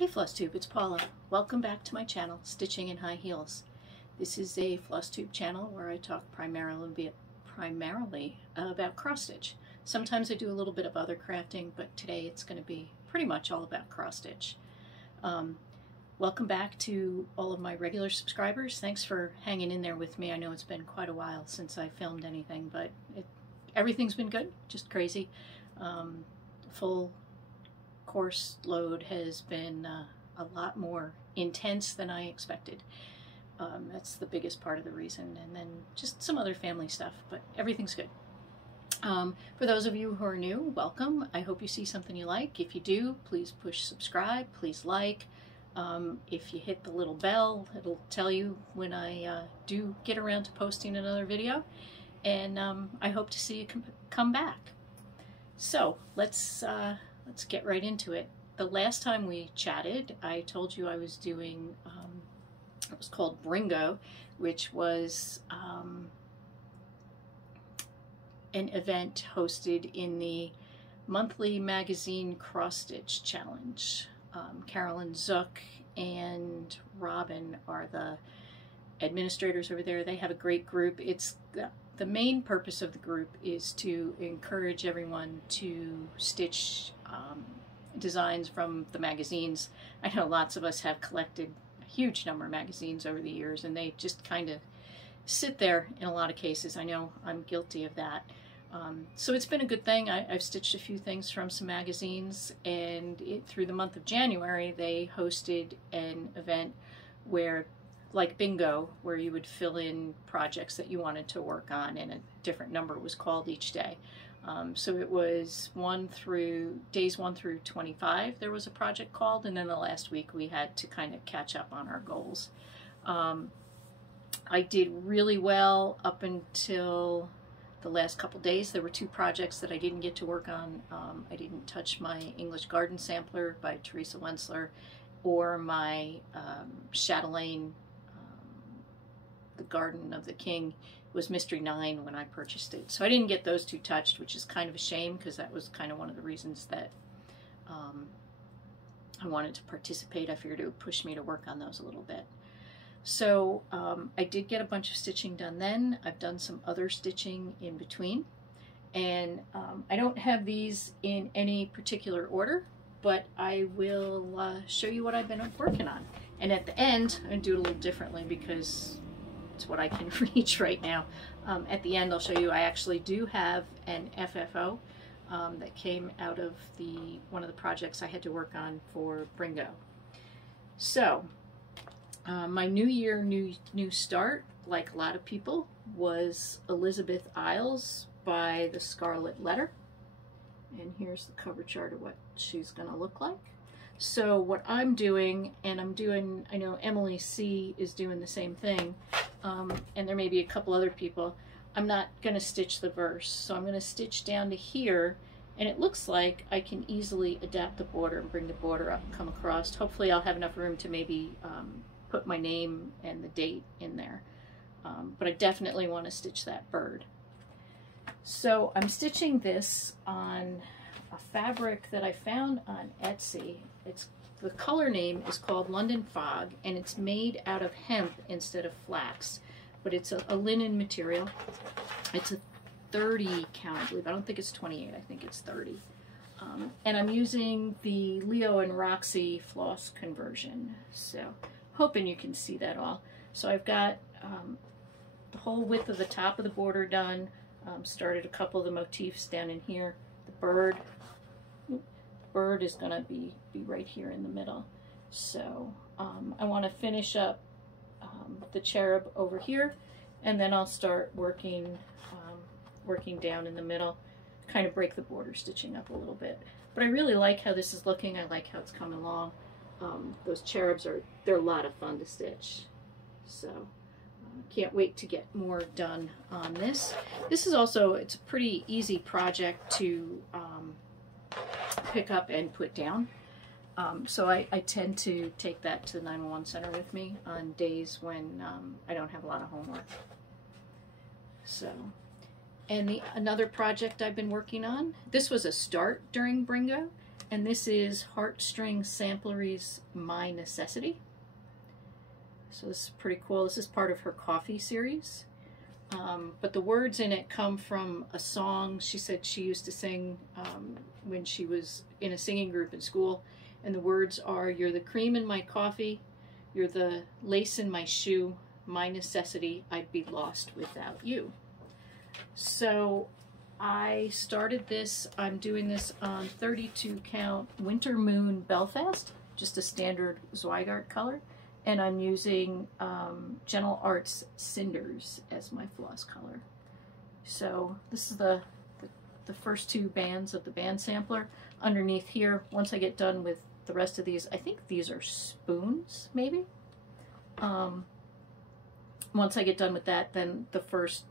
Hey FlossTube, it's Paula. Welcome back to my channel, Stitching in High Heels. This is a FlossTube channel where I talk primarily about cross stitch. Sometimes I do a little bit of other crafting, but today it's going to be pretty much all about cross stitch. Welcome back to all of my regular subscribers. Thanks for hanging in there with me. I know it's been quite a while since I filmed anything, but everything's been good, just crazy. Full course load has been a lot more intense than I expected. That's the biggest part of the reason, and then just some other family stuff, but everything's good. For those of you who are new, welcome. I hope you see something you like. If you do, please push subscribe, please like. If you hit the little bell, it'll tell you when I do get around to posting another video, and I hope to see you come back. So let's get right into it. The last time we chatted, I told you I was doing, it was called Bringo, which was an event hosted in the monthly magazine Cross Stitch Challenge. Carolyn Zook and Robin are the administrators over there. They have a great group. It's the main purpose of the group is to encourage everyone to stitch designs from the magazines. I know lots of us have collected a huge number of magazines over the years, and they just kind of sit there in a lot of cases. I know I'm guilty of that. So it's been a good thing. I've stitched a few things from some magazines, and through the month of January they hosted an event where, like bingo, where you would fill in projects that you wanted to work on, and a different number was called each day. So it was days 1 through 25 there was a project called, and then the last week we had to kind of catch up on our goals. I did really well up until the last couple days. There were 2 projects that I didn't get to work on. I didn't touch my English Garden Sampler by Teresa Wensler, or my chatelaine, The Garden of the King. It was Mystery 9 when I purchased it. So I didn't get those 2 touched, which is kind of a shame, because that was kind of one of the reasons that I wanted to participate. I figured it would push me to work on those a little bit. So I did get a bunch of stitching done then. I've done some other stitching in between, and I don't have these in any particular order, but I will show you what I've been working on. And at the end, I'm going to do it a little differently because it's what I can reach right now. At the end, I'll show you I actually do have an FFO that came out of one of the projects I had to work on for Bringo. So my New Year, New Start, like a lot of people, was Elizabeth Isles by the Scarlet Letter. And here's the cover chart of what she's going to look like. So what I'm doing, and I know Emily C is doing the same thing, and there may be a couple other people, I'm not going to stitch the verse. So I'm going to stitch down to here, and it looks like I can easily adapt the border and bring the border up and come across. Hopefully I'll have enough room to maybe put my name and the date in there. But I definitely want to stitch that bird. So I'm stitching this on a fabric that I found on Etsy. The color name is called London Fog, and it's made out of hemp instead of flax, but it's a linen material. It's a 30 count, I believe. I don't think it's 28, I think it's 30. And I'm using the Leo and Roxy floss conversion, so hoping you can see that all. So I've got the whole width of the top of the border done. Started a couple of the motifs down in here. The bird is going to be right here in the middle. So I want to finish up the cherub over here, and then I'll start working down in the middle, kind of break the border stitching up a little bit. But I really like how this is looking. I like how it's coming along. Those cherubs they're a lot of fun to stitch. So can't wait to get more done on this. This is also, it's a pretty easy project to pick up and put down. So I tend to take that to the 911 center with me on days when I don't have a lot of homework. So, and another project I've been working on, this was a start during Bringo, and this is Heartstring Samplery's My Necessity. So this is pretty cool. This is part of her coffee series. But the words in it come from a song she said she used to sing when she was in a singing group in school. And the words are, "You're the cream in my coffee, you're the lace in my shoe, my necessity, I'd be lost without you." So I started this, I'm doing this on 32 count Winter Moon Belfast, just a standard Zweigart color. And I'm using Gentle Arts Cinders as my floss color. So this is the first two bands of the band sampler. Underneath here, once I get done with the rest of these, I think these are spoons, maybe. Once I get done with that, then the first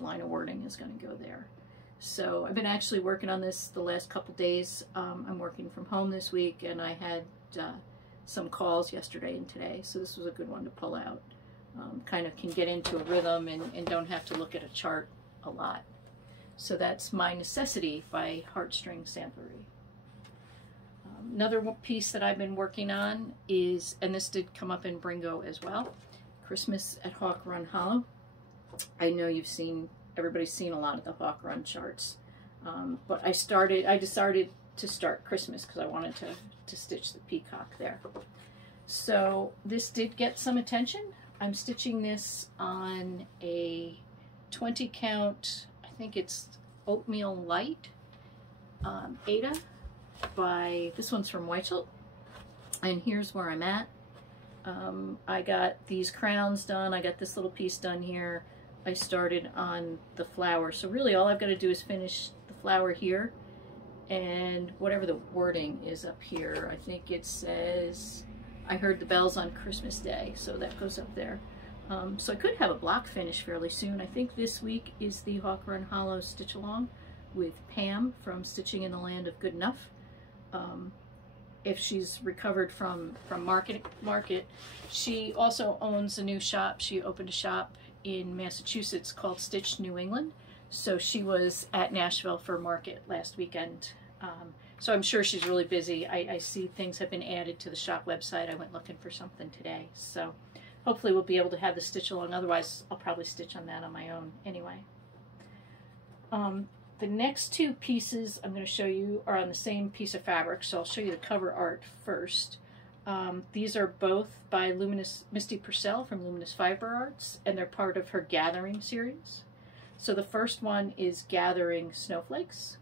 line of wording is going to go there. So I've been actually working on this the last couple days. I'm working from home this week, and I had some calls yesterday and today, so this was a good one to pull out. Kind of can get into a rhythm and don't have to look at a chart a lot. So that's My Necessity by Heartstring Samplery. Another piece that I've been working on is, and this did come up in Bringo as well, Christmas at Hawk Run Hollow. I know everybody's seen a lot of the Hawk Run charts, but I decided to start Christmas because I wanted to stitch the peacock there. So this did get some attention. I'm stitching this on a 20 count, I think it's Oatmeal Light Ada by, this one's from Whitechelt, and here's where I'm at. I got these crowns done, I got this little piece done here. I started on the flower, so really all I've got to do is finish the flower here, and whatever the wording is up here, I think it says, I heard the bells on Christmas Day, so that goes up there. So I could have a block finish fairly soon. I think this week is the Hawk Run Hollow Stitch Along with Pam from Stitching in the Land of Good Enough. If she's recovered from market, she also owns a new shop. She opened a shop in Massachusetts called Stitch New England. So she was at Nashville for market last weekend. So I'm sure she's really busy. I see things have been added to the shop website. I went looking for something today. So hopefully we'll be able to have the stitch along. Otherwise, I'll probably stitch on that on my own anyway. The next two pieces I'm going to show you are on the same piece of fabric. So I'll show you the cover art first. These are both by Misty Purcell from Luminous Fiber Arts, and they're part of her Gathering series. So the first one is Gathering Snowflakes.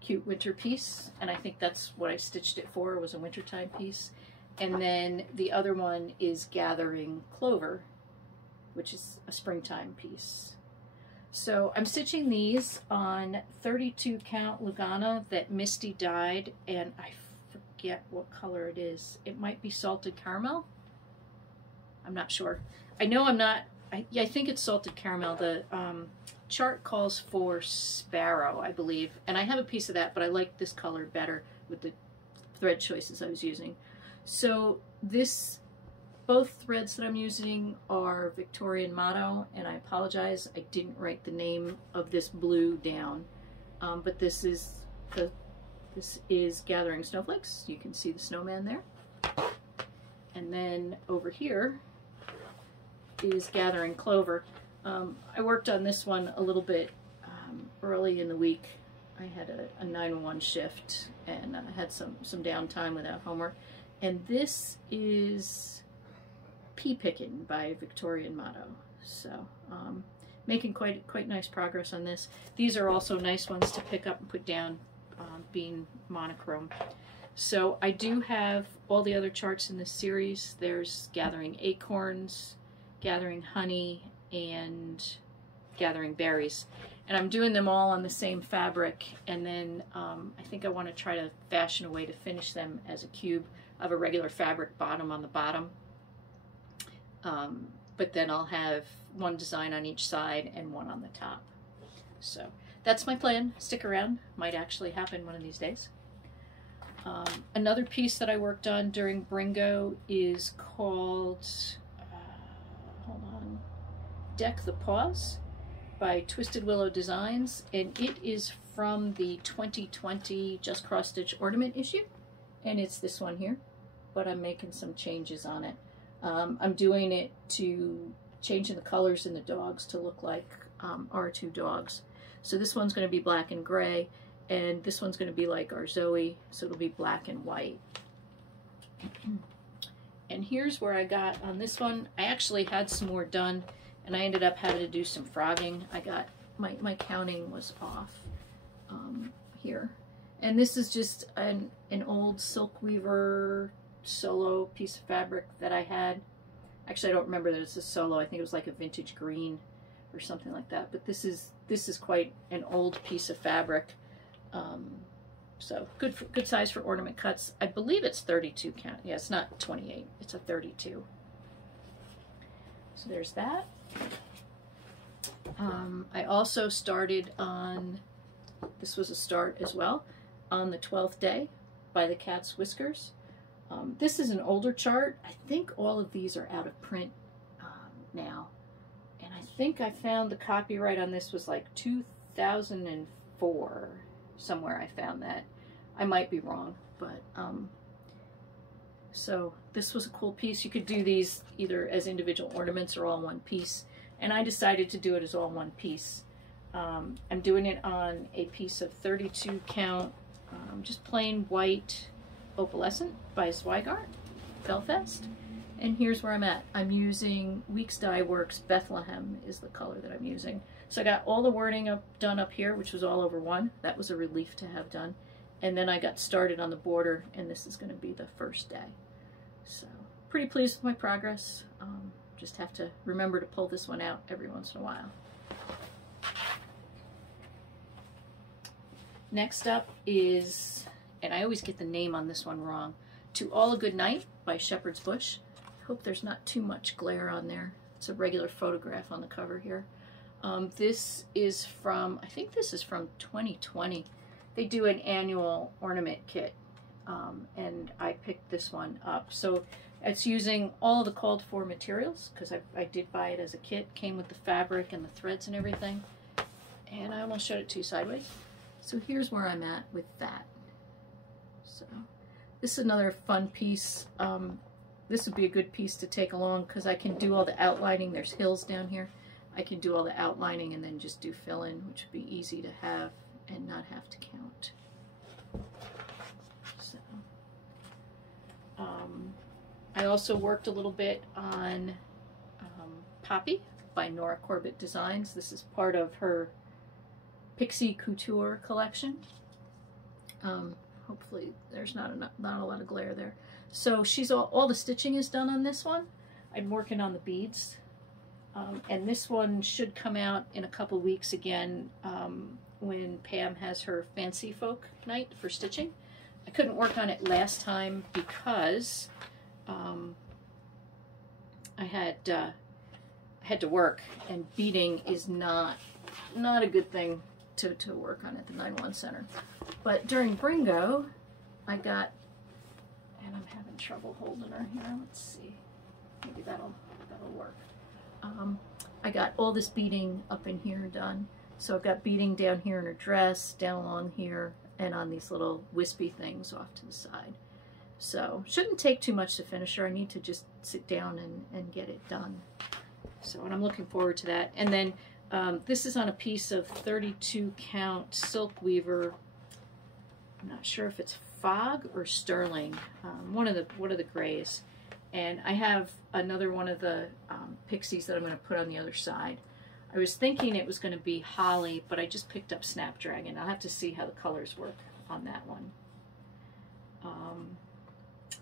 Cute winter piece, and I think that's what I stitched it for, was a wintertime piece. And then the other one is Gathering Clover, which is a springtime piece. So I'm stitching these on 32 count Lugana that Misty dyed, and I forget what color it is. It might be Salted Caramel. I'm not sure. I know I'm not, I think it's Salted Caramel. The chart calls for Sparrow, I believe, and I have a piece of that, but I like this color better with the thread choices I was using. So both threads that I'm using are Victorian Motto, and I apologize, I didn't write the name of this blue down, but this is Gathering Snowflakes. You can see the snowman there. And then over here is Gathering Clover. I worked on this one a little bit early in the week. I had a 9-1 shift, and I had some downtime without homework. And this is Pea Pickin' by Victorian Motto. So making quite nice progress on this. These are also nice ones to pick up and put down, being monochrome. So I do have all the other charts in this series. There's Gathering Acorns, Gathering Honey, and Gathering Berries. And I'm doing them all on the same fabric, and then I think I want to try to fashion a way to finish them as a cube. I have a regular fabric bottom on the bottom, but then I'll have one design on each side and one on the top. So that's my plan. Stick around. Might actually happen one of these days. Another piece that I worked on during Bringo is called, hold on, Deck the Paws by Twisted Willow Designs, and it is from the 2020 Just Cross Stitch Ornament issue, and it's this one here, but I'm making some changes on it. I'm doing it to changing the colors in the dogs to look like our two dogs. So this one's going to be black and gray, and this one's going to be like our Zoe, so it'll be black and white. And here's where I got on this one. I actually had some more done, and I ended up having to do some frogging. I got, my counting was off here. And this is just an old Silk Weaver solo piece of fabric that I had. Actually, I don't remember that it's a solo. I think it was like a vintage green or something like that. But this is quite an old piece of fabric. So good size for ornament cuts. I believe it's 32 count. Yeah, it's not 28. It's a 32. So there's that. I also started on, this was a start as well, on the 12th day by the Cat's Whiskers. This is an older chart. I think all of these are out of print now. And I think I found the copyright on this was like 2004. Somewhere I found that. I might be wrong, but so this was a cool piece. You could do these either as individual ornaments or all one piece, and I decided to do it as all one piece. I'm doing it on a piece of 32 count, just plain white opalescent by Zweigart, Belfast. And here's where I'm at. I'm using Weeks Dye Works Bethlehem is the color that I'm using. So I got all the wording done up here, which was all over one. That was a relief to have done. And then I got started on the border, and this is going to be the first day. So pretty pleased with my progress. Just have to remember to pull this one out every once in a while. Next up is, and I always get the name on this one wrong, To All a Good Night by Shepherd's Bush. I hope there's not too much glare on there. It's a regular photograph on the cover here. This is from, I think this is from 2020. They do an annual ornament kit, and I picked this one up. So it's using all the called for materials, because I did buy it as a kit. Came with the fabric and the threads and everything. And I almost showed it to you sideways. So here's where I'm at with that. So this is another fun piece. This would be a good piece to take along, because I can do all the outlining. There's hills down here. I can do all the outlining and then just do fill-in, which would be easy to have and not have to count. So, I also worked a little bit on Poppy by Nora Corbett Designs. This is part of her Pixie Couture collection. Hopefully there's not a lot of glare there. So she's all the stitching is done on this one. I'm working on the beads. And this one should come out in a couple weeks again when Pam has her Fancy Folk night for stitching. I couldn't work on it last time because I had to work, and beading is not a good thing to work on at the 9-1 Center. But during Bringo, I got, and I'm having trouble holding her here. Let's see, maybe that'll work. I got all this beading up in here done. So I've got beading down here in her dress, down along here, and on these little wispy things off to the side. So shouldn't take too much to finish her. I need to just sit down and get it done. So, and I'm looking forward to that. And then this is on a piece of 32 count Silk Weaver. I'm not sure if it's Fog or Sterling, one of the grays. And I have another one of the pixies that I'm going to put on the other side. I was thinking it was going to be Holly, but I just picked up Snapdragon. I'll have to see how the colors work on that one.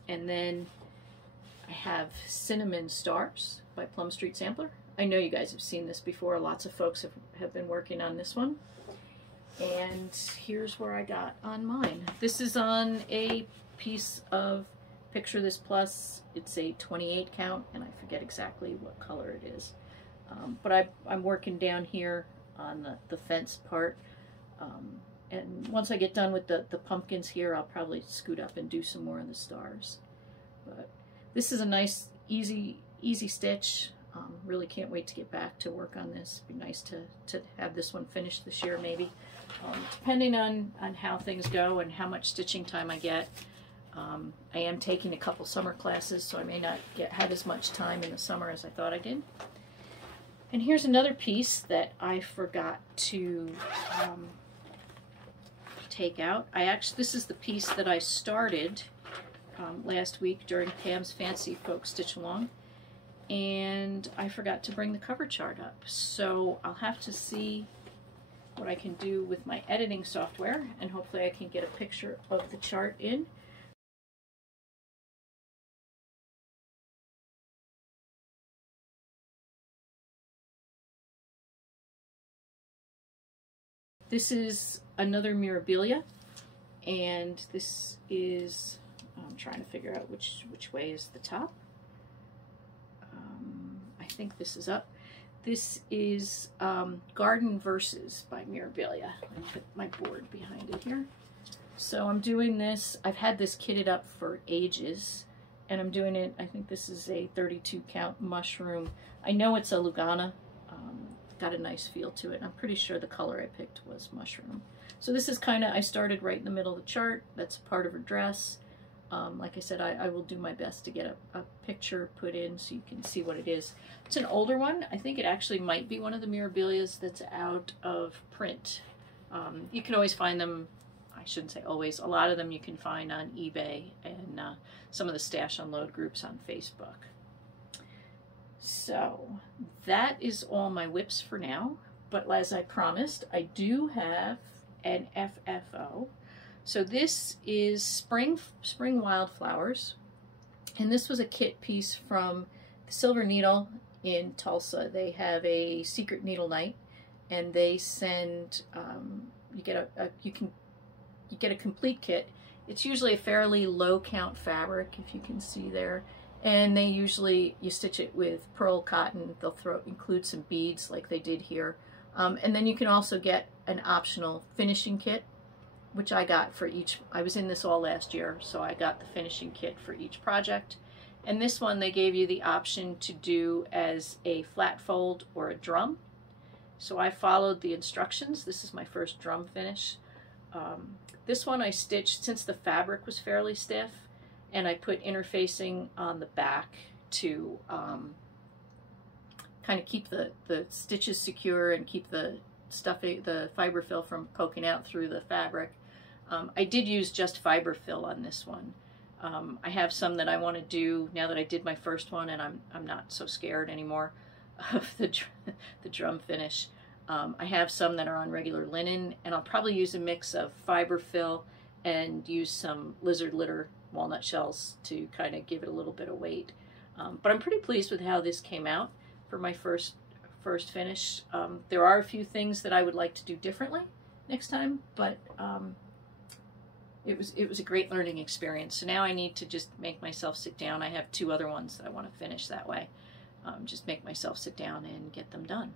And then I have Cinnamon Stars by Plum Street Sampler. I know you guys have seen this before. Lots of folks have been working on this one. And here's where I got on mine. This is on a piece of Picture This Plus. It's a 28 count, and I forget exactly what color it is. But I'm working down here on the fence part. And once I get done with the pumpkins here, I'll probably scoot up and do some more on the stars. But this is a nice, easy stitch. Really can't wait to get back to work on this. It'd be nice to have this one finished this year, maybe. depending on how things go and how much stitching time I get. I am taking a couple summer classes, so I may not have as much time in the summer as I thought I did. And here's another piece that I forgot to take out. This is the piece that I started last week during Pam's Fancy Folk Stitch Along, and I forgot to bring the cover chart up. So I'll have to see what I can do with my editing software, and hopefully I can get a picture of the chart in. This is another Mirabilia, and this is, I'm trying to figure out which way is the top. I think this is up. This is Garden Verses by Mirabilia. I put my board behind it here. So I'm doing this. I've had this kitted up for ages, and I'm doing it, I think this is a 32 count mushroom. I know it's a Lugana. Got a nice feel to it. I'm pretty sure the color I picked was mushroom. So this is kind of, I started right in the middle of the chart. That's part of her dress. Like I said, I will do my best to get a picture put in so you can see what it is. It's an older one. I think it actually might be one of the Mirabilias that's out of print. You can always find them, I shouldn't say always, a lot of them you can find on eBay and some of the Stash Unload groups on Facebook. So that is all my whips for now, but as I promised, I do have an FFO. So this is Spring Wildflowers, and this was a kit piece from the Silver Needle in Tulsa. They have a secret needle night, and they send you get a complete kit. It's usually a fairly low count fabric, if you can see there. And you stitch it with pearl cotton. They'll include some beads like they did here. And then you can also get an optional finishing kit, which I got for each. I was in this all last year, so I got the finishing kit for each project. And this one they gave you the option to do as a flat fold or a drum. So I followed the instructions. This is my first drum finish. This one I stitched since the fabric was fairly stiff, and I put interfacing on the back to kind of keep the stitches secure and keep the fiber fill from poking out through the fabric. I did use just fiber fill on this one. I have some that I want to do now that I did my first one, and I'm not so scared anymore of the drum finish. I have some that are on regular linen, and I'll probably use a mix of fiber fill and use some lizard litter walnut shells to kind of give it a little bit of weight. But I'm pretty pleased with how this came out for my first finish. There are a few things that I would like to do differently next time, but it was a great learning experience. So now I need to just make myself sit down. I have 2 other ones that I want to finish that way. Just make myself sit down and get them done.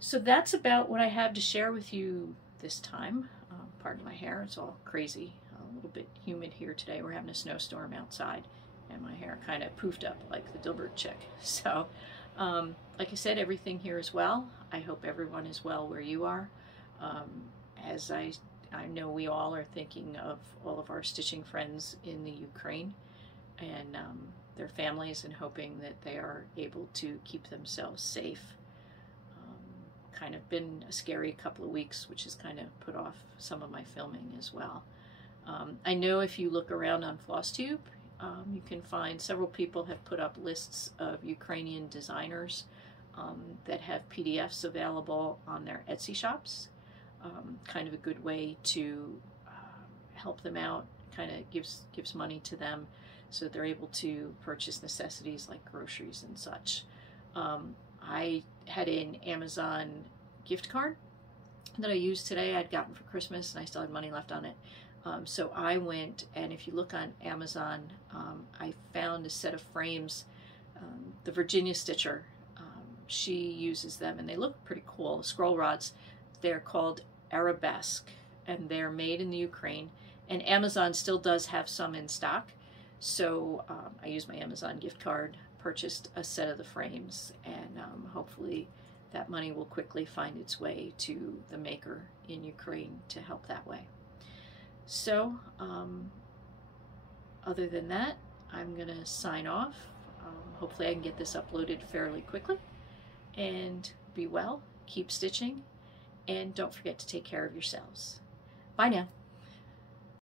So that's about what I have to share with you this time. Pardon my hair, it's all crazy. A little bit humid here today. We're having a snowstorm outside, and my hair kind of poofed up like the Dilbert chick. So, like I said, everything here is well. I hope everyone is well where you are. As I know we all are thinking of all of our stitching friends in the Ukraine and their families, and hoping that they are able to keep themselves safe. Kind of been a scary couple of weeks, which has kind of put off some of my filming as well. I know if you look around on FlossTube, you can find several people have put up lists of Ukrainian designers that have PDFs available on their Etsy shops. Kind of a good way to help them out, kind of gives money to them so that they're able to purchase necessities like groceries and such. I had an Amazon gift card that I used today. I'd gotten for Christmas, and I still had money left on it. So I went, and if you look on Amazon, I found a set of frames. The Virginia Stitcher, she uses them, and they look pretty cool. Scroll rods. They're called Arabesque, and they're made in the Ukraine. And Amazon still does have some in stock. So I used my Amazon gift card, purchased a set of the frames, and hopefully that money will quickly find its way to the maker in Ukraine to help that way. So other than that, I'm going to sign off. Hopefully I can get this uploaded fairly quickly. And be well, keep stitching, and don't forget to take care of yourselves. Bye now.